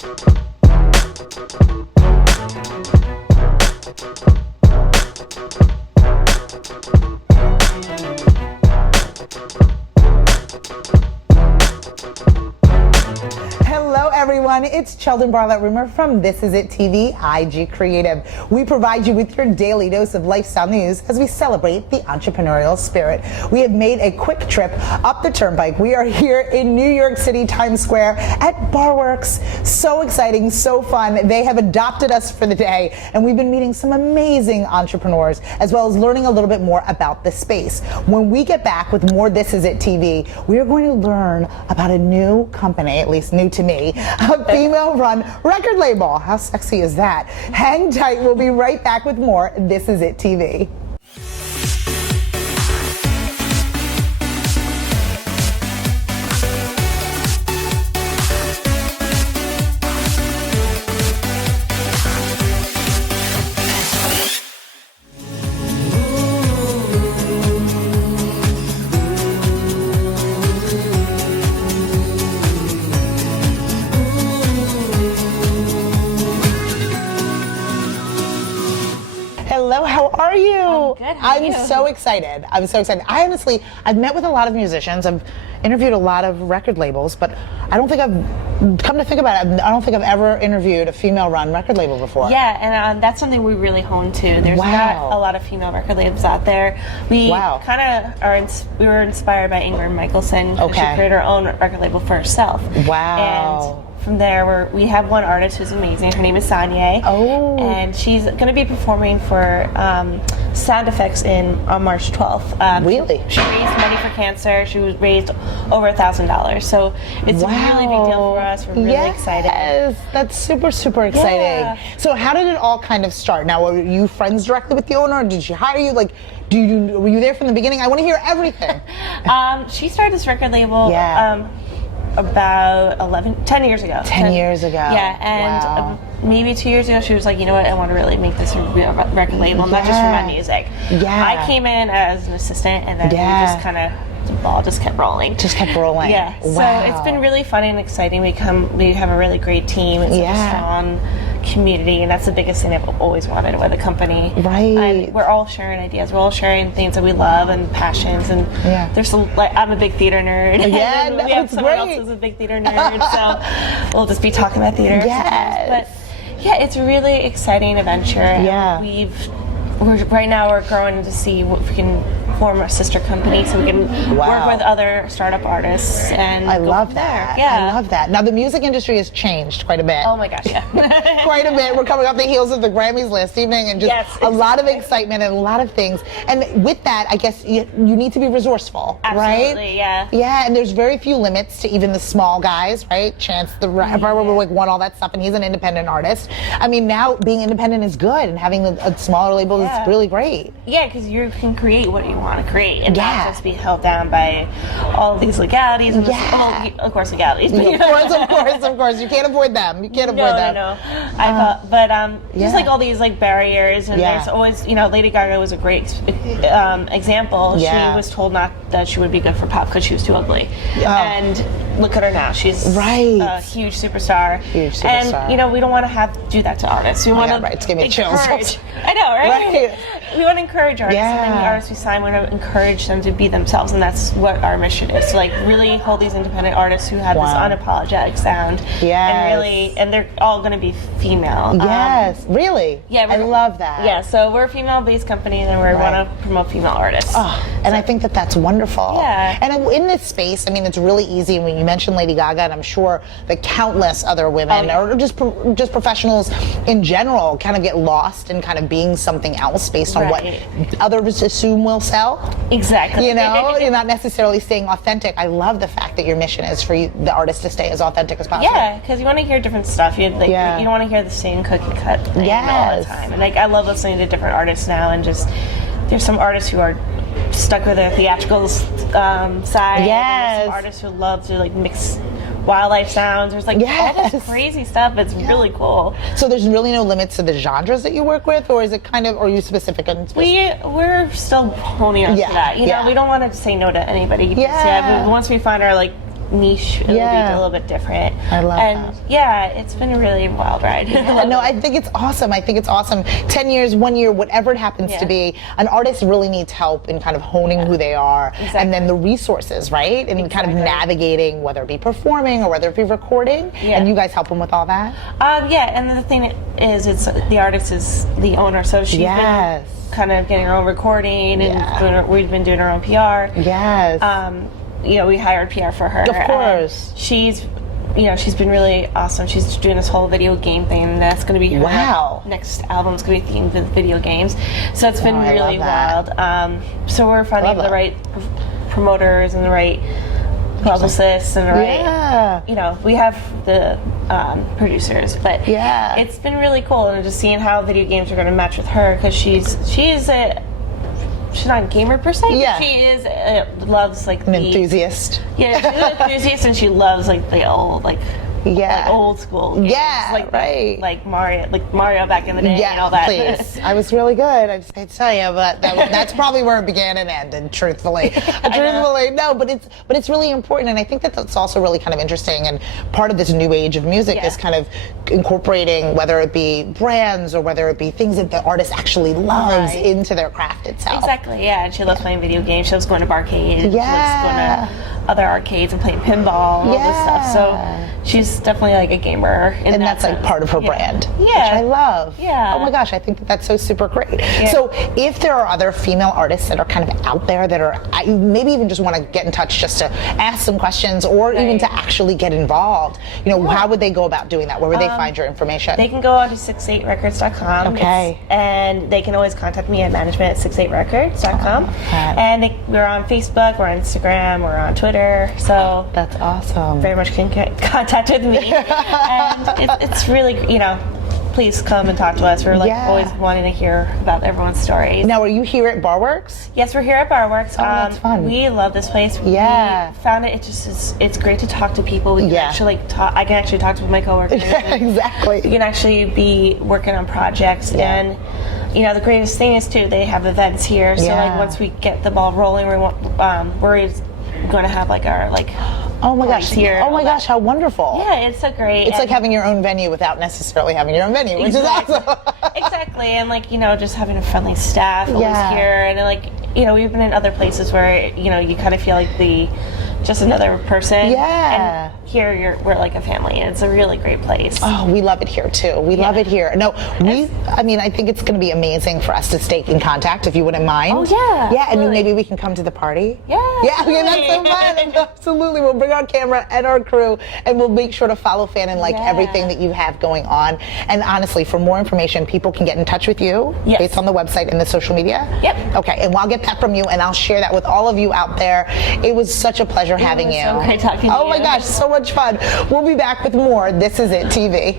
Hello everyone, it's Cheldin Barlatt Rumer from This Is It TV, IG Creative. We provide you with your daily dose of lifestyle news as we celebrate the entrepreneurial spirit. We have made a quick trip up the turnpike. We are here in New York City, Times Square at Barworks. So exciting, so fun. They have adopted us for the day and we've been meeting some amazing entrepreneurs as well as learning a little bit more about the space. When we get back with more This Is It TV, we are going to learn about a new company, at least new to me, a female-run record label. How sexy is that? Hang tight. We'll be right back with more This Is It TV. Hello, how are you? I'm good. How are you? I'm so excited. I'm so excited. I've met with a lot of musicians. I've interviewed a lot of record labels, but I don't think come to think about it, I don't think I've ever interviewed a female-run record label before. Yeah, and that's something we really hone to. There's not a lot of female record labels out there. We kind of we were inspired by Ingrid Michaelson. Okay. She created her own record label for herself. Wow. And from there, we have one artist who's amazing. Her name is Sanye. Oh. And she's going to be performing for Sound Effects on March 12th. Really? She raised money for cancer. She was raised over $1,000. So it's a really big deal for us. We're really excited. Yes, that's super, super exciting. Yeah. So how did it all kind of start? Now, were you friends directly with the owner? Or did she hire you? Like, were you there from the beginning? I want to hear everything. She started this record label. About 10 years ago. 10 years ago. Yeah, and maybe 2 years ago, she was like, you know what, I want to really make this a real record label, not just for my music. Yeah. I came in as an assistant, and then we just kind of, the ball just kept rolling. Just kept rolling. Yeah. Wow. So it's been really fun and exciting. We have a really great team. It's a strong community, and that's the biggest thing I've always wanted with a company. Right. And we're all sharing ideas. We're all sharing things that we love and passions. And there's some, like, I'm a big theater nerd. Yeah, and we have someone else who's a big theater nerd. So we'll just be talking about theater. Yes. But yeah, it's a really exciting adventure. Yeah. Right now we're growing to see what we can form a sister company so we can work with other startup artists and I love that. Yeah. I love that. Now the music industry has changed quite a bit. Oh my gosh, yeah. Quite a bit. We're coming off the heels of the Grammys last evening and just a lot of excitement and a lot of things. And with that, I guess you need to be resourceful, right? Absolutely, yeah. Yeah, and there's very few limits to even the small guys, right? Chance the Rapper won all that stuff and he's an independent artist. I mean, now being independent is good and having a smaller label is really great. Yeah, because you can create what you want to create and not just be held down by all of these legalities and of course legalities. But of course, you can't avoid them. You can't avoid them. No. Just like all these like barriers, and there's always, Lady Gaga was a great example. She was told not that she would be good for pop because she was too ugly, and look at her now. She's a huge superstar. And we don't want to do that to artists. We want to it's giving me chills. I know, right? We want to encourage artists, and the artists we sign, we want to encourage them to be themselves, and that's what our mission is, to like really hold these independent artists who have this unapologetic sound, and they're all going to be female. Really? Yeah, I love that. Yeah, so we're a female-based company, and we want to promote female artists. And I think that's wonderful. Yeah. And in this space, I mean, it's really easy. When you mention Lady Gaga, and I'm sure the countless other women, or just professionals in general, kind of get lost in kind of being something else based on what others assume will sell. Exactly. You're not necessarily staying authentic. I love the fact that your mission is for the artist to stay as authentic as possible. Yeah, because you want to hear different stuff. You don't want to hear the same cookie cut thing all the time. And I love listening to different artists now, and just there's some artists who are stuck with their theatrical side. There's some artists who love to like mix wildlife sounds. There's like all this crazy stuff. It's really cool. So there's really no limits to the genres that you work with, or is it kind of, or are you specific? We're still honing on to that. We don't want to say no to anybody. Once we find our niche. It'll be a little bit different. I love that. Yeah, it's been a really wild ride. No, I think it's awesome. I think it's awesome. 10 years, 1 year, whatever it happens to be, an artist really needs help in kind of honing who they are, and then the resources, right? And kind of navigating, whether it be performing or whether it be recording. And you guys help them with all that? Yeah, and the thing is, it's the artist is the owner, so she's been kind of getting her own recording, and we've been doing her own PR. You know, we hired PR for her. Of course. She's been really awesome. She's doing this whole video game thing, and that's going to be her next album's going to be themed with video games. So it's been really wild. So we're finding the right promoters and the right publicists and the right, you know, we have the producers, but it's been really cool, and just seeing how video games are going to match with her, because she's not a gamer per se, but she is loves like an enthusiast. Yeah, she's an enthusiast, and she loves like the old like old school games. Like Mario back in the day and all that. Please. I was really good, I tell you, but that's probably where it began and ended, truthfully. No, but it's really important, and I think that's also really kind of interesting, and part of this new age of music is kind of incorporating, whether it be brands or whether it be things that the artist actually loves into their craft itself. Exactly, and she loves playing video games. She loves going to barcades. She loves going to other arcades and playing pinball and all this stuff. So she's definitely like a gamer. And that's like part of her brand, which I love. Oh my gosh, I think that's so super great. So if there are other female artists that are kind of out there that are maybe even just want to get in touch just to ask some questions, or even to actually get involved, you know, how would they go about doing that? Where would they find your information? They can go on to 68records.com. And they can always contact me at management@68records.com. And we're on Facebook, we're on Instagram, we're on Twitter. So that's awesome. Very much can get contact with me. And it's really, you know, please come and talk to us. We're like always wanting to hear about everyone's stories. Now, are you here at Barworks? Yes, we're here at Barworks. That's fun. We love this place. We found it. It's great to talk to people. We can actually talk. I can actually talk to my coworkers. Exactly. We can actually be working on projects, and you know, the greatest thing is too, they have events here. So like once we get the ball rolling, we're going to have like our oh my gosh here. Oh my gosh, how wonderful. Yeah, it's so great. It's like having your own venue without necessarily having your own venue, which is awesome. Exactly, and like, you know, just having a friendly staff always here, and like, you know, we've been in other places where, you know, you kind of feel like just another person. And here we're like a family, and it's a really great place. Oh, we love it here too. We love it here. No, I mean, I think it's going to be amazing for us to stay in contact, if you wouldn't mind. Oh yeah. Yeah, and maybe we can come to the party. Yeah. Yeah, that's so fun. Absolutely. We'll bring our camera and our crew, and we'll make sure to follow Fan and like everything that you have going on. And honestly, for more information, people can get in touch with you based on the website and the social media. Okay, and I'll get that from you, and I'll share that with all of you out there. It was such a pleasure having you. So great talking to you. Oh my gosh, so much fun. We'll be back with more. This is It TV.